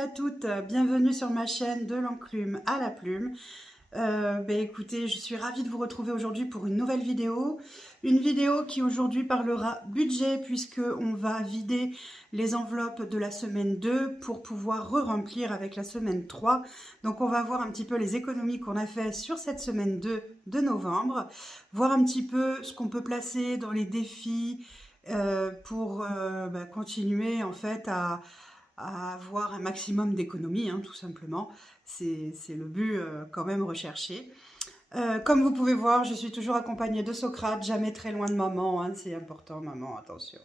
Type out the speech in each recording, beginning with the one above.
à toutes, bienvenue sur ma chaîne de l'enclume à la plume. Écoutez, je suis ravie de vous retrouver aujourd'hui pour une nouvelle vidéo. Une vidéo qui aujourd'hui parlera budget puisque on va vider les enveloppes de la semaine 2 pour pouvoir re-remplir avec la semaine 3. Donc on va voir un petit peu les économies qu'on a fait sur cette semaine 2 de novembre, voir un petit peu ce qu'on peut placer dans les défis pour continuer en fait à avoir un maximum d'économies, hein, tout simplement. C'est le but quand même recherché. Comme vous pouvez voir, je suis toujours accompagnée de Socrate, jamais très loin de maman, hein, c'est important, maman, attention.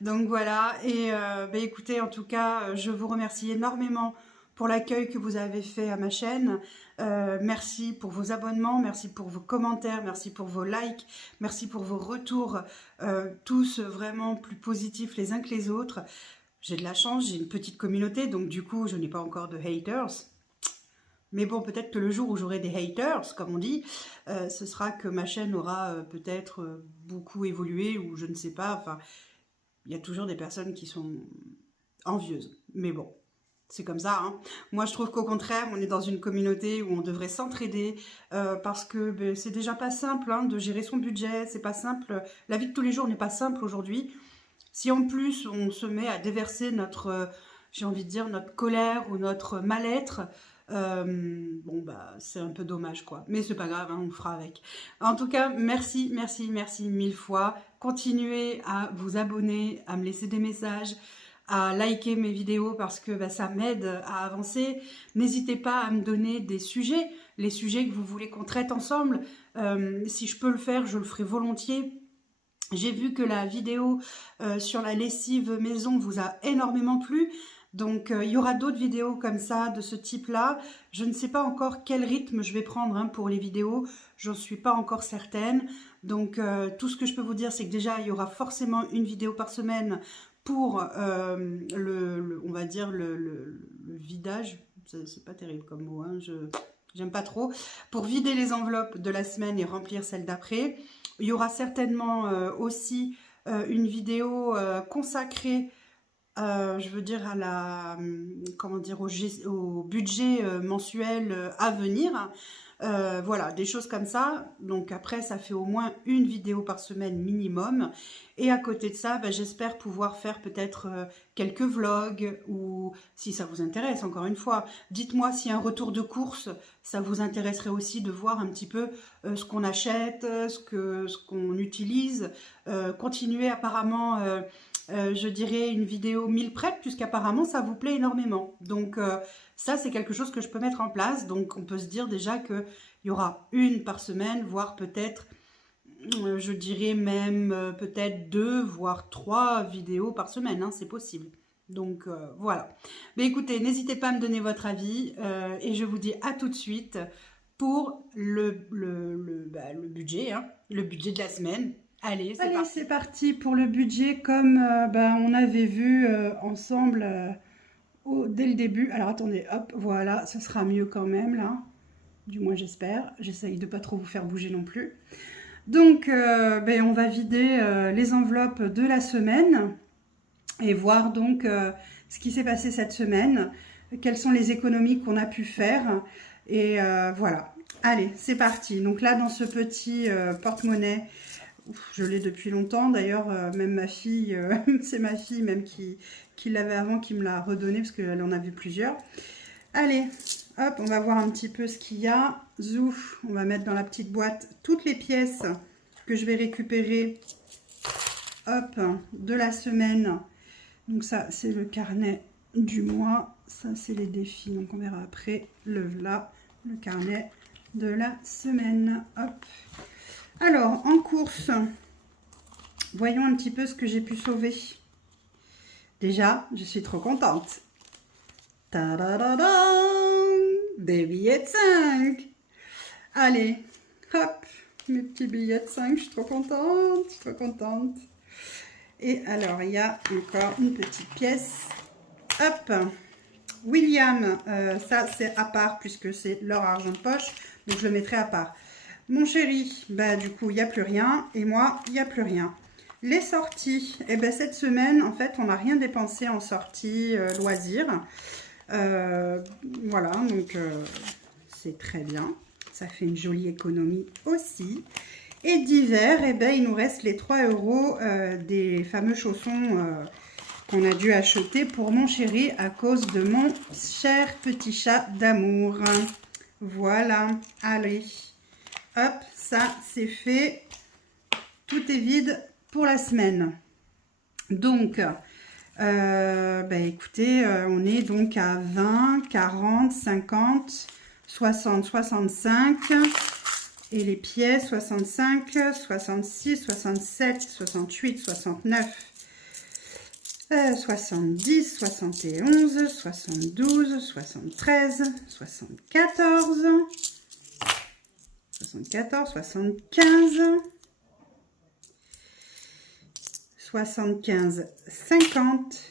Donc voilà, et écoutez, en tout cas, je vous remercie énormément pour l'accueil que vous avez fait à ma chaîne. Merci pour vos abonnements, merci pour vos commentaires, merci pour vos likes, merci pour vos retours, tous vraiment plus positifs les uns que les autres. J'ai de la chance, j'ai une petite communauté, donc du coup, je n'ai pas encore de haters. Mais bon, peut-être que le jour où j'aurai des haters, comme on dit, ce sera que ma chaîne aura peut-être beaucoup évolué, ou je ne sais pas. Enfin, il y a toujours des personnes qui sont envieuses. Mais bon, c'est comme ça. Hein. Moi, je trouve qu'au contraire, on est dans une communauté où on devrait s'entraider parce que c'est déjà pas simple hein, de gérer son budget. C'est pas simple. La vie de tous les jours n'est pas simple aujourd'hui. Si en plus on se met à déverser notre, j'ai envie de dire, notre colère ou notre mal-être, c'est un peu dommage quoi. Mais c'est pas grave, hein, on fera avec. En tout cas, merci, merci, merci mille fois. Continuez à vous abonner, à me laisser des messages, à liker mes vidéos parce que ça m'aide à avancer. N'hésitez pas à me donner des sujets, les sujets que vous voulez qu'on traite ensemble. Si je peux le faire, je le ferai volontiers. J'ai vu que la vidéo sur la lessive maison vous a énormément plu. Donc, il y aura d'autres vidéos comme ça, de ce type-là. Je ne sais pas encore quel rythme je vais prendre hein, pour les vidéos. J'en suis pas encore certaine. Donc, tout ce que je peux vous dire, c'est que déjà, il y aura forcément une vidéo par semaine pour, on va dire, le vidage. C'est pas terrible comme mot, hein, j'aime pas trop. Pour vider les enveloppes de la semaine et remplir celles d'après. Il y aura certainement aussi une vidéo consacrée, je veux dire, à la, comment dire, au budget mensuel à venir. Voilà, des choses comme ça. Donc après, ça fait au moins une vidéo par semaine minimum. Et à côté de ça, j'espère pouvoir faire peut-être quelques vlogs ou si ça vous intéresse, encore une fois. Dites-moi si un retour de course, ça vous intéresserait aussi de voir un petit peu ce qu'on achète, ce qu'on utilise. Continuez apparemment... je dirais une vidéo meal prep puisqu'apparemment ça vous plaît énormément. Donc ça c'est quelque chose que je peux mettre en place. Donc on peut se dire déjà qu'il y aura une par semaine, voire peut-être, je dirais même peut-être 2, voire 3 vidéos par semaine. Hein, c'est possible. Donc voilà. Mais écoutez, n'hésitez pas à me donner votre avis et je vous dis à tout de suite pour le budget, hein, le budget de la semaine. Allez, c'est parti pour le budget comme on avait vu ensemble dès le début. Alors attendez, hop, voilà, ce sera mieux quand même là. Du moins j'espère. J'essaye de pas trop vous faire bouger non plus. Donc on va vider les enveloppes de la semaine et voir donc ce qui s'est passé cette semaine, quelles sont les économies qu'on a pu faire et voilà. Allez, c'est parti. Donc là dans ce petit porte-monnaie, je l'ai depuis longtemps, d'ailleurs même ma fille, c'est ma fille même qui l'avait avant, qui me l'a redonné parce qu'elle en a vu plusieurs. Allez, hop, on va voir un petit peu ce qu'il y a. Zouf, on va mettre dans la petite boîte toutes les pièces que je vais récupérer, hop, de la semaine. Donc ça, c'est le carnet du mois, ça c'est les défis, donc on verra après, le carnet de la semaine, hop. Alors, en course, voyons un petit peu ce que j'ai pu sauver. Déjà, je suis trop contente. Ta-da-da-da, des billets de 5. Allez, hop, mes petits billets de 5, je suis trop contente, Et alors, il y a encore une petite pièce. Hop, William, ça c'est à part puisque c'est leur argent de poche, donc je le mettrai à part. Mon chéri, du coup, il n'y a plus rien. Et moi, il n'y a plus rien. Les sorties, cette semaine, en fait, on n'a rien dépensé en sorties loisirs. Voilà, donc c'est très bien. Ça fait une jolie économie aussi. Et d'hiver, eh ben, il nous reste les 3 € des fameux chaussons qu'on a dû acheter pour mon chéri à cause de mon cher petit chat d'amour. Voilà, allez, hop, ça c'est fait. Tout est vide pour la semaine. Donc, écoutez, on est donc à 20, 40, 50, 60, 65. Et les pièces, 65, 66, 67, 68, 69, 70, 71, 72, 73, 74, 74, 75, 75, 50,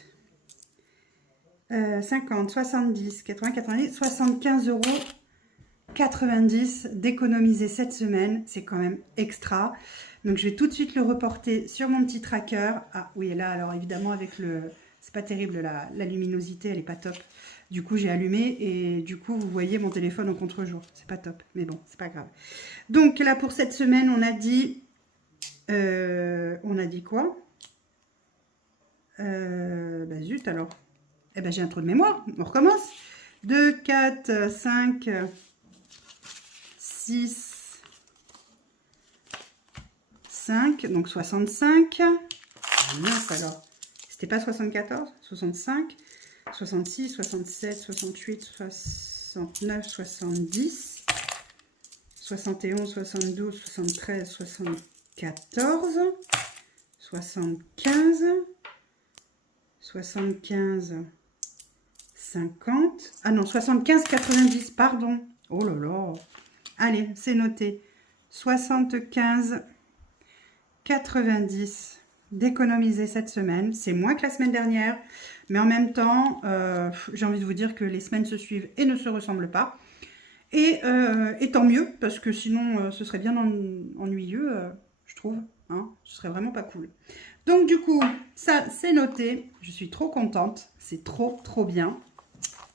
50, 70, 80, 90, 75 €. 90 d'économiser cette semaine, c'est quand même extra. Donc je vais tout de suite le reporter sur mon petit tracker. Ah oui, là alors évidemment avec le... C'est pas terrible, la luminosité, elle est pas top. Du coup j'ai allumé et du coup vous voyez mon téléphone au contre-jour. C'est pas top, mais bon, c'est pas grave. Donc là pour cette semaine, on a dit... quoi zut alors. Eh ben j'ai un trou de mémoire, on recommence. 2, 4, 5... 6, 5, donc 65. Mince alors. C'était pas 74, 65, 66, 67, 68, 69, 70, 71, 72, 73, 74, 75, 75, 50. Ah non, 75, 90, pardon. Oh là là. Allez, c'est noté. 75, 90 d'économiser cette semaine. C'est moins que la semaine dernière. Mais en même temps, j'ai envie de vous dire que les semaines se suivent et ne se ressemblent pas. Et tant mieux, parce que sinon, ce serait bien ennuyeux, je trouve. Hein, ce serait vraiment pas cool. Donc du coup, ça, c'est noté. Je suis trop contente. C'est trop, trop bien.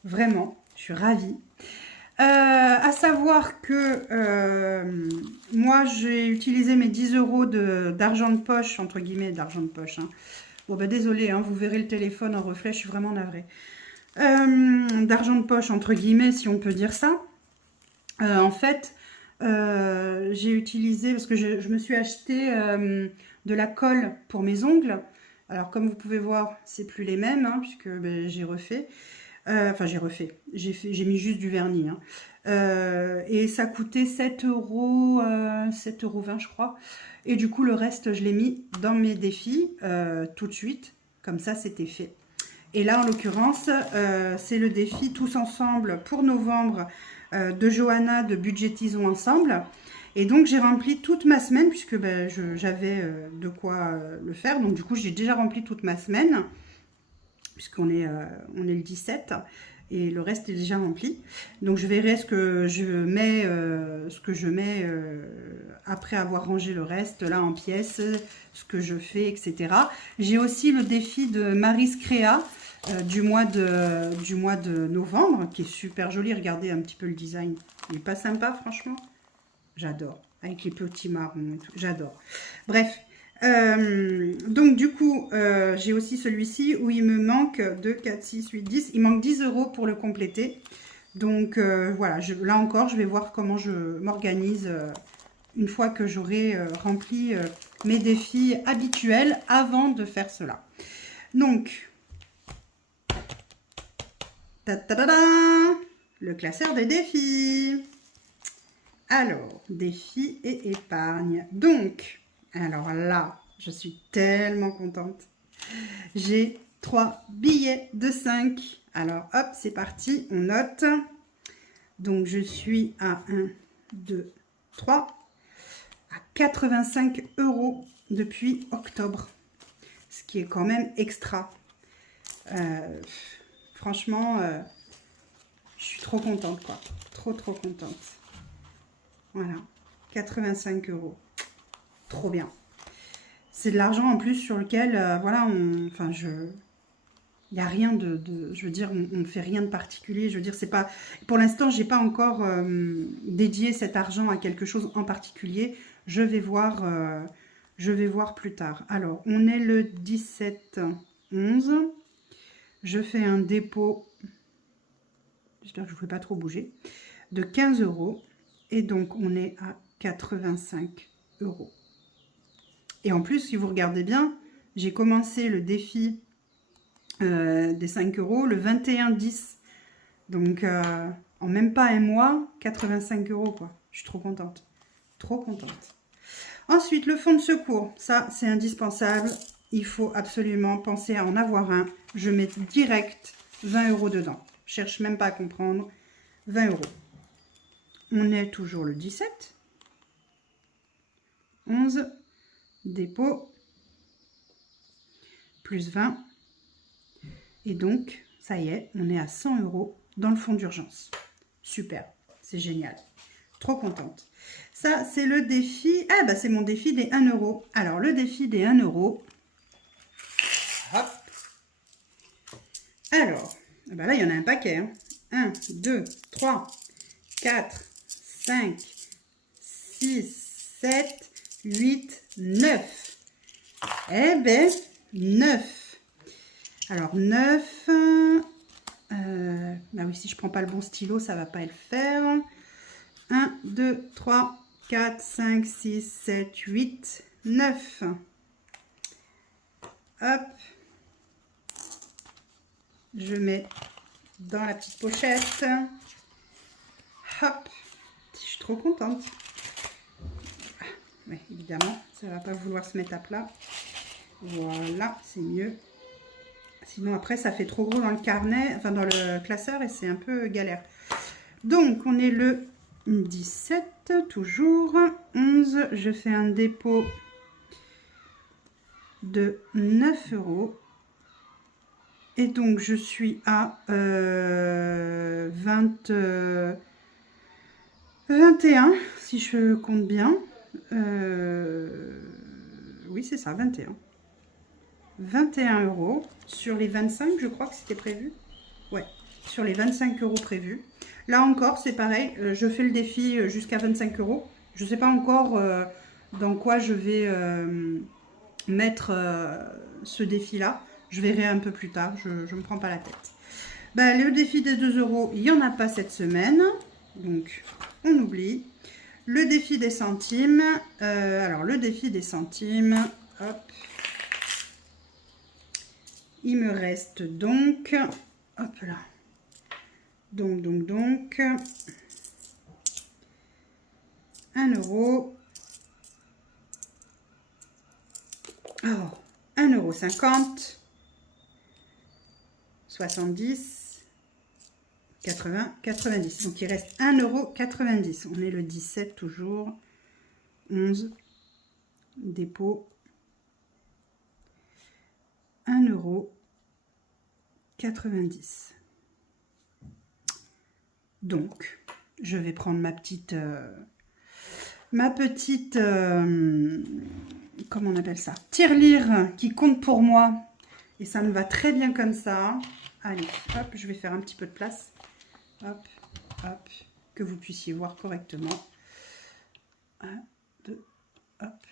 Vraiment, je suis ravie. À savoir que moi j'ai utilisé mes 10 € d'argent de poche, entre guillemets d'argent de poche. Hein. Bon bah désolé, hein, vous verrez le téléphone en reflet, je suis vraiment navrée. D'argent de poche, entre guillemets, si on peut dire ça. En fait, j'ai utilisé, parce que je me suis acheté de la colle pour mes ongles. Alors comme vous pouvez voir, c'est plus les mêmes, hein, puisque ben, j'ai refait. Enfin, j'ai mis juste du vernis. Hein. Et ça coûtait 7 €, 7,20 € je crois. Et du coup, le reste, je l'ai mis dans mes défis tout de suite. Comme ça, c'était fait. Et là, en l'occurrence, c'est le défi Tous Ensemble pour novembre de Johanna de Budgétisons Ensemble. Et donc, j'ai rempli toute ma semaine puisque ben, j'avais de quoi le faire. Donc, du coup, j'ai déjà rempli toute ma semaine puisqu'on est, on est le 17 et le reste est déjà rempli. Donc je verrai ce que je mets, après avoir rangé le reste là en pièces, ce que je fais, etc. J'ai aussi le défi de Mary's Créa du mois de novembre qui est super joli. Regardez un petit peu le design, il est pas sympa franchement. J'adore, avec les petits marrons et tout, j'adore. Bref. Donc du coup, j'ai aussi celui-ci où il me manque 2, 4, 6, 8, 10. Il manque 10 € pour le compléter. Donc voilà, là encore, je vais voir comment je m'organise une fois que j'aurai rempli mes défis habituels avant de faire cela. Donc, le classeur des défis. Alors, défis et épargne. Donc... Alors là, je suis tellement contente. J'ai 3 billets de 5. Alors hop, c'est parti, on note. Donc je suis à 1, 2, 3. À 85 € depuis octobre. Ce qui est quand même extra. Franchement, je suis trop contente quoi. Trop trop contente. Voilà, 85 €. Trop bien. C'est de l'argent en plus sur lequel, voilà, Il n'y a rien je veux dire, on ne fait rien de particulier. Je veux dire, c'est pas... Pour l'instant, j'ai pas encore dédié cet argent à quelque chose en particulier. Je vais voir plus tard. Alors, on est le 17/11. Je fais un dépôt, j'espère que je ne vous fais pas trop bouger, de 15 €. Et donc, on est à 85 €. Et en plus, si vous regardez bien, j'ai commencé le défi des 5 € le 21/10. Donc, en même pas un mois, 85 € quoi. Je suis trop contente. Trop contente. Ensuite, le fonds de secours. Ça, c'est indispensable. Il faut absolument penser à en avoir un. Je mets direct 20 € dedans. Je cherche même pas à comprendre. 20 €. On est toujours le 17. 11. Dépôt. Plus 20. Et donc, ça y est, on est à 100 € dans le fonds d'urgence. Super, c'est génial. Trop contente. Ça, c'est le défi. Ah, bah, c'est mon défi des 1 €. Alors, le défi des 1 €. Hop. Alors, bah là, il y en a un paquet. Hein. 1, 2, 3, 4, 5, 6, 7, 8, 9. Eh ben, 9. Alors, 9. Bah oui, si je prends pas le bon stylo, ça va pas le faire. 1, 2, 3, 4, 5, 6, 7, 8, 9. Hop. Je mets dans la petite pochette. Hop. Je suis trop contente. Oui, évidemment, ça va pas vouloir se mettre à plat. Voilà, c'est mieux. Sinon, après, ça fait trop gros dans le carnet, enfin dans le classeur, et c'est un peu galère. Donc, on est le 17, toujours. 11, je fais un dépôt de 9 €. Et donc, je suis à 21, si je compte bien. Oui, c'est ça, 21. 21 € sur les 25, je crois que c'était prévu. Ouais, sur les 25 € prévus. Là encore, c'est pareil, je fais le défi jusqu'à 25 €. Je ne sais pas encore dans quoi je vais mettre ce défi-là. Je verrai un peu plus tard, je ne me prends pas la tête. Ben, le défi des 2 €, il n'y en a pas cette semaine. Donc, on oublie. Le défi des centimes. Alors, le défi des centimes, hop. Il me reste donc, hop là, donc, 1 €, oh, 1,50 €, 70, 80, 90. Donc, il reste 1,90 €. On est le 17 toujours. 11, dépôt. 1,90 €. Donc, je vais prendre ma petite, comment on appelle ça, tirelire qui compte pour moi. Et ça me va très bien comme ça. Allez, hop, je vais faire un petit peu de place. Hop, hop, que vous puissiez voir correctement. 1, 2, hop.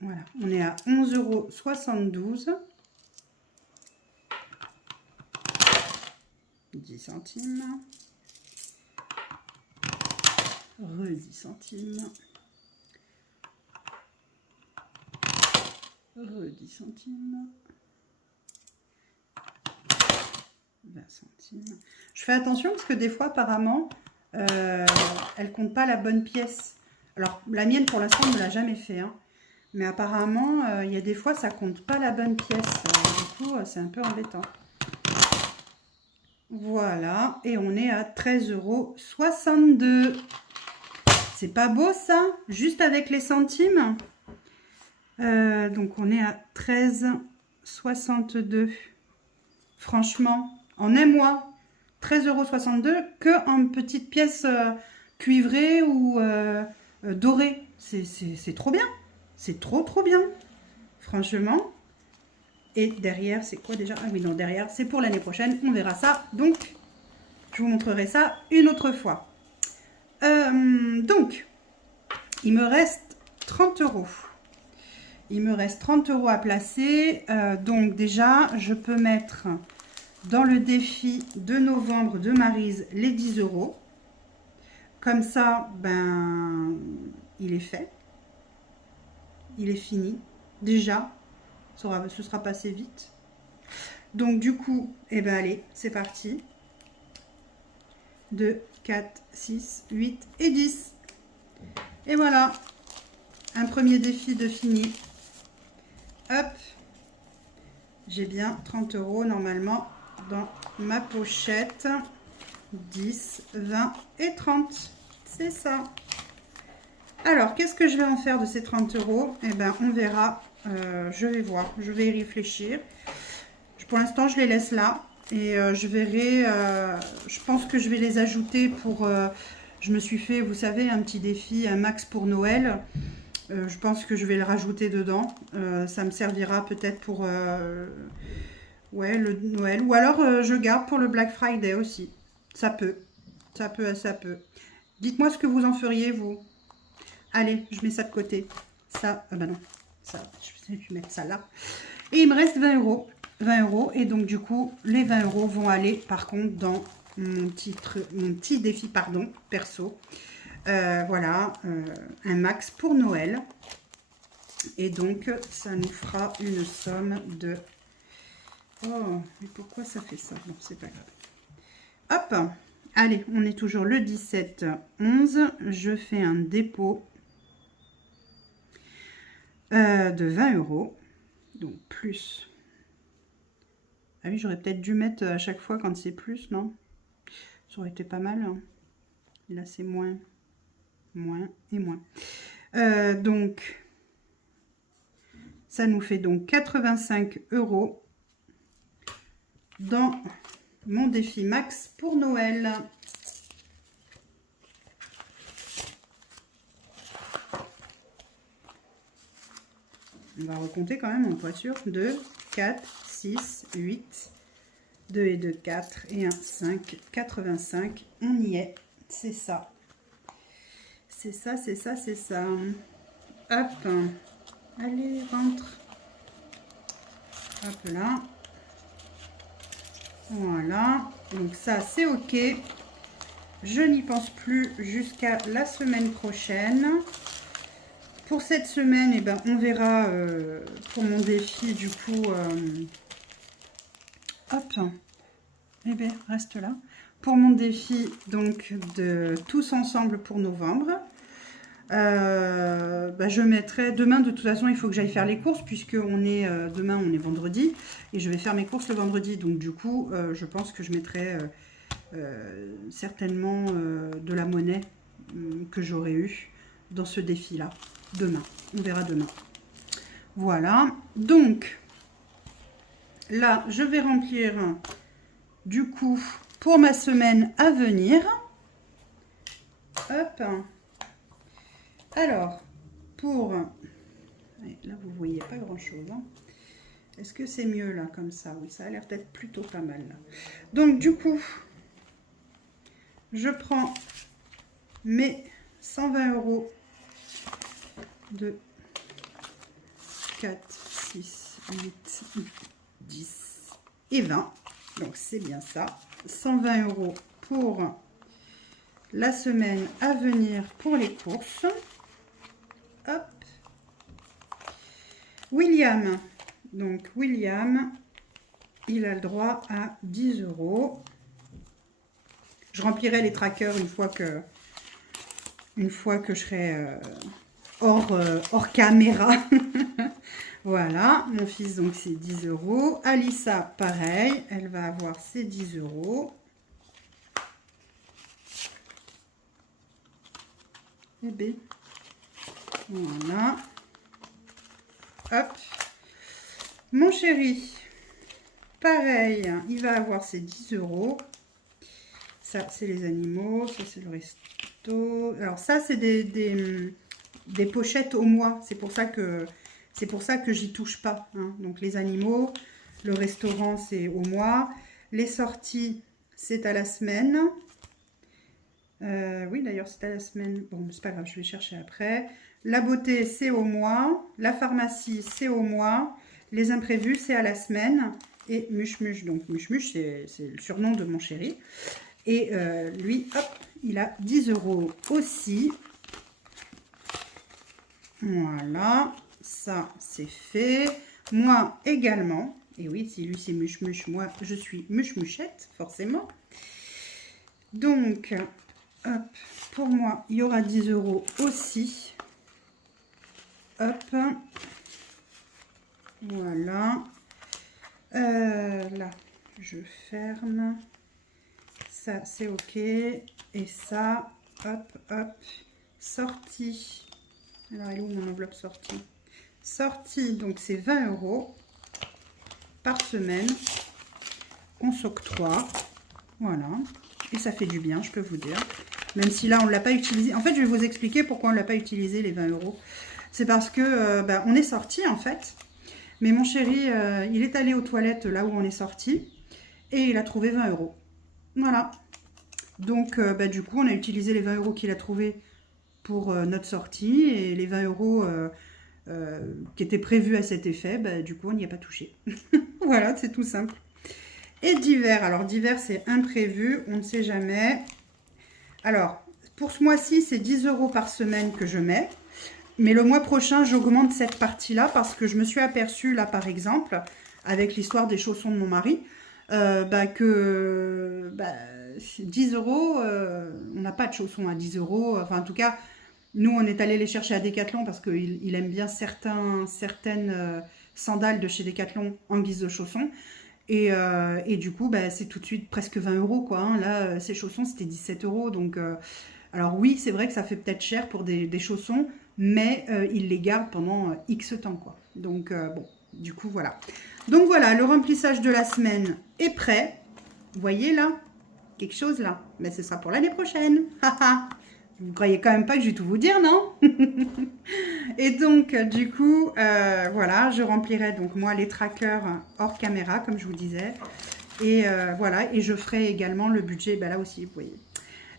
Voilà, on est à 11,72 €. 10 centimes. 10 centimes. 10 centimes. 20 centimes. Je fais attention parce que des fois, apparemment, elle compte pas la bonne pièce. Alors, la mienne, pour l'instant, ne me l'a jamais fait. Hein. Mais apparemment, il y a des fois, ça compte pas la bonne pièce. Du coup, c'est un peu embêtant. Voilà. Et on est à 13,62 €. C'est pas beau, ça? Juste avec les centimes. Donc, on est à 13,62 €. Franchement, en un mois, 13,62 € que en petite pièce cuivrée ou dorée. C'est trop bien. C'est trop bien. Franchement, Et derrière, c'est quoi déjà? Ah oui, non, derrière, c'est pour l'année prochaine. On verra ça. Donc, je vous montrerai ça une autre fois. Donc, il me reste 30 €. Il me reste 30 € à placer. Donc, déjà, je peux mettre dans le défi de novembre de Maryse les 10 €. Comme ça, ben, il est fait. Il est fini. Déjà, ce sera passé vite. Donc, du coup, eh ben, allez, c'est parti. 2, 4, 6, 8 et 10. Et voilà, un premier défi de fini. Hop, j'ai bien 30 € normalement dans ma pochette. 10, 20 et 30. C'est ça. Alors, qu'est-ce que je vais en faire de ces 30 €? Eh bien, on verra. Je vais voir. Je vais y réfléchir. Pour l'instant, je les laisse là. Et je verrai. Je pense que je vais les ajouter pour... je me suis fait, vous savez, un petit défi, un max pour Noël. Je pense que je vais le rajouter dedans. Ça me servira peut-être pour... ouais, le Noël. Ou alors, je garde pour le Black Friday aussi. Ça peut. Ça peut, ça peut. Dites-moi ce que vous en feriez, vous. Allez, je mets ça de côté. Ça, bah non. Ça, je vais mettre ça là. Et il me reste 20 €. 20 €. Et donc, du coup, les 20 € vont aller, par contre, dans mon petit défi, pardon, perso. Voilà, un max pour Noël. Et donc, ça nous fera une somme de... Oh, mais pourquoi ça fait ça? Bon, c'est pas grave. Hop, allez, on est toujours le 17-11. Je fais un dépôt de 20 €. Donc, plus... Ah oui, j'aurais peut-être dû mettre à chaque fois quand c'est plus, non? Ça aurait été pas mal. Hein. Là, c'est moins, moins et moins. Donc, ça nous fait donc 85 € dans mon défi max pour Noël. On va recompter quand même, on n'est pas sûr. 2, 4, 6, 8, 2 et 2, 4 et 1, 5, 85. On y est, c'est ça. C'est ça, c'est ça, c'est ça. Hop, allez, rentre. Hop là. Voilà, donc ça c'est ok. Je n'y pense plus jusqu'à la semaine prochaine. Pour cette semaine, eh ben, on verra pour mon défi du coup. Hop, eh bien, reste là. Pour mon défi donc de tous ensemble pour novembre. Bah, je mettrai demain, de toute façon il faut que j'aille faire les courses puisque demain on est vendredi et je vais faire mes courses le vendredi, donc du coup je pense que je mettrai certainement de la monnaie que j'aurais eu dans ce défi là demain, on verra demain. Voilà, donc là je vais remplir du coup pour ma semaine à venir. Hop. Alors, pour... Là, vous voyez pas grand-chose. Hein. Est-ce que c'est mieux, là, comme ça? Oui, ça a l'air d'être plutôt pas mal, là. Donc, du coup, je prends mes 120 € de 4, 6, 8, 10 et 20. Donc, c'est bien ça. 120 € pour la semaine à venir pour les courses. Hop. William, donc William, il a le droit à 10 €. Je remplirai les trackers une fois que je serai hors caméra. Voilà, mon fils donc c'est 10 €. Alissa, pareil, elle va avoir ses 10 €. Et B. Voilà. Hop. Mon chéri, pareil, il va avoir ses 10 €. Ça, c'est les animaux. Ça, c'est le resto. Alors, ça, c'est des pochettes au mois. C'est pour ça que C'est pour ça que j'y touche pas. Hein. Donc les animaux, le restaurant, c'est au mois. Les sorties, c'est à la semaine. Oui, d'ailleurs, c'est à la semaine. Bon, c'est pas grave, je vais chercher après. La beauté, c'est au mois. La pharmacie, c'est au mois. Les imprévus, c'est à la semaine. Et Muche-Muche, donc Muche-Muche, c'est le surnom de mon chéri. Et lui, hop, il a 10 € aussi. Voilà, ça, c'est fait. Moi également. Et oui, si lui, c'est Muche-Muche, moi, je suis Muche-Muchette, forcément. Donc, hop, pour moi, il y aura 10 € aussi. Hop. Voilà. Là, je ferme. Ça, c'est OK. Et ça, hop, hop. Sortie. Alors, elle est où mon enveloppe sortie? Sortie, donc c'est 20 € par semaine. On s'octroie. Voilà. Et ça fait du bien, je peux vous dire. Même si là, on ne l'a pas utilisé. En fait, je vais vous expliquer pourquoi on ne l'a pas utilisé, les 20 €. C'est parce que on est sorti, en fait. Mais mon chéri, il est allé aux toilettes là où on est sorti. Et il a trouvé 20 €. Voilà. Donc, du coup, on a utilisé les 20 € qu'il a trouvés pour notre sortie. Et les 20 € qui étaient prévus à cet effet, du coup, on n'y a pas touché. Voilà, c'est tout simple. Et divers. Alors, divers, c'est imprévu. On ne sait jamais. Alors, pour ce mois-ci, c'est 10 € par semaine que je mets. Mais le mois prochain, j'augmente cette partie-là parce que je me suis aperçue, là, par exemple, avec l'histoire des chaussons de mon mari, que 10 €, on n'a pas de chaussons à 10 €. Enfin, en tout cas, nous, on est allé les chercher à Decathlon parce qu'il aime bien certaines sandales de chez Decathlon en guise de chaussons. Et du coup, c'est tout de suite presque 20 € quoi. Hein. Là, ces chaussons, c'était 17 €. Donc, alors oui, c'est vrai que ça fait peut-être cher pour des chaussons, mais il les garde pendant X temps, quoi. Donc, bon, du coup, voilà. Donc, voilà, le remplissage de la semaine est prêt. Vous voyez, là, quelque chose, là. Mais ce sera pour l'année prochaine. Vous ne croyez quand même pas que je vais tout vous dire, non? Et donc, du coup, voilà, je remplirai donc moi les trackers hors caméra, comme je vous disais. Et voilà, et je ferai également le budget, là aussi, vous voyez.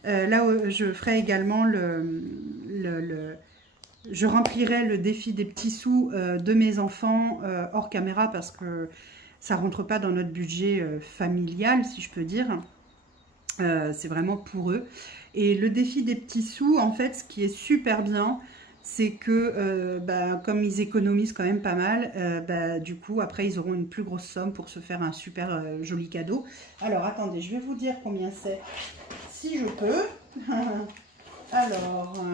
Là, je ferai également je remplirai le défi des petits sous de mes enfants hors caméra parce que ça ne rentre pas dans notre budget familial, si je peux dire. C'est vraiment pour eux. Et le défi des petits sous, en fait, ce qui est super bien, c'est que comme ils économisent quand même pas mal, du coup, après, ils auront une plus grosse somme pour se faire un super joli cadeau. Alors, attendez, je vais vous dire combien c'est, si je peux. Alors,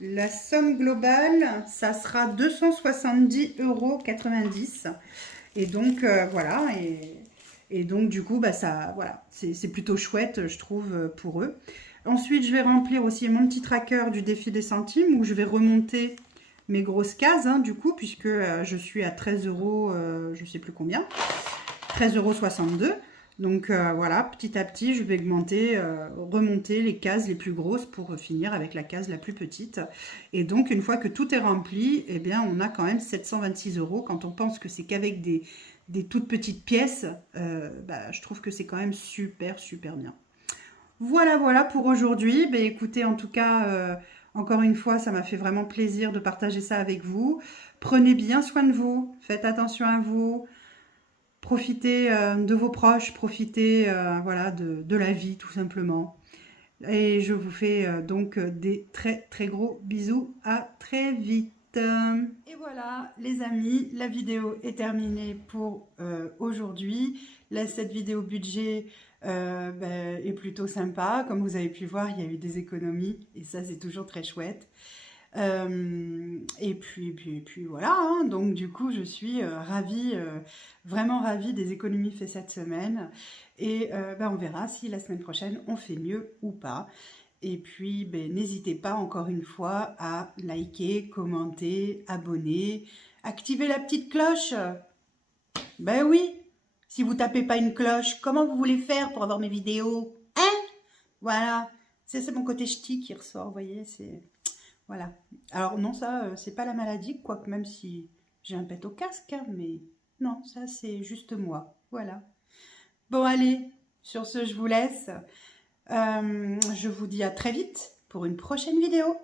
la somme globale, ça sera 270,90 €. Et donc, voilà, et donc, du coup, ça, voilà, c'est plutôt chouette, je trouve, pour eux. Ensuite, je vais remplir aussi mon petit tracker du défi des centimes, où je vais remonter mes grosses cases, hein, du coup, puisque je suis à 13 €, je ne sais plus combien, 13,62 €. Donc, voilà, petit à petit, je vais augmenter, remonter les cases les plus grosses pour finir avec la case la plus petite. Et donc, une fois que tout est rempli, eh bien, on a quand même 726 € quand on pense que c'est qu'avec des toutes petites pièces, je trouve que c'est quand même super, super bien. Voilà pour aujourd'hui. Écoutez, en tout cas, encore une fois, ça m'a fait vraiment plaisir de partager ça avec vous. Prenez bien soin de vous, faites attention à vous, profitez de vos proches, profitez voilà, de la vie tout simplement. Et je vous fais donc des très, très gros bisous. À très vite. Et voilà les amis, la vidéo est terminée pour aujourd'hui. Là, cette vidéo budget est plutôt sympa. Comme vous avez pu voir, il y a eu des économies et ça c'est toujours très chouette. Et puis voilà, hein. Donc du coup je suis ravie, vraiment ravie des économies faites cette semaine. Et on verra si la semaine prochaine on fait mieux ou pas. Et puis, n'hésitez pas encore une fois à liker, commenter, abonner, activer la petite cloche. Ben oui, si vous tapez pas une cloche, comment vous voulez faire pour avoir mes vidéos? Hein? Voilà, c'est mon côté ch'ti qui ressort, vous voyez, c'est... Voilà. Alors non, ça, c'est pas la maladie, quoique même si j'ai un pet au casque, hein, mais non, ça c'est juste moi. Voilà. Bon, allez, sur ce, je vous laisse. Je vous dis à très vite pour une prochaine vidéo.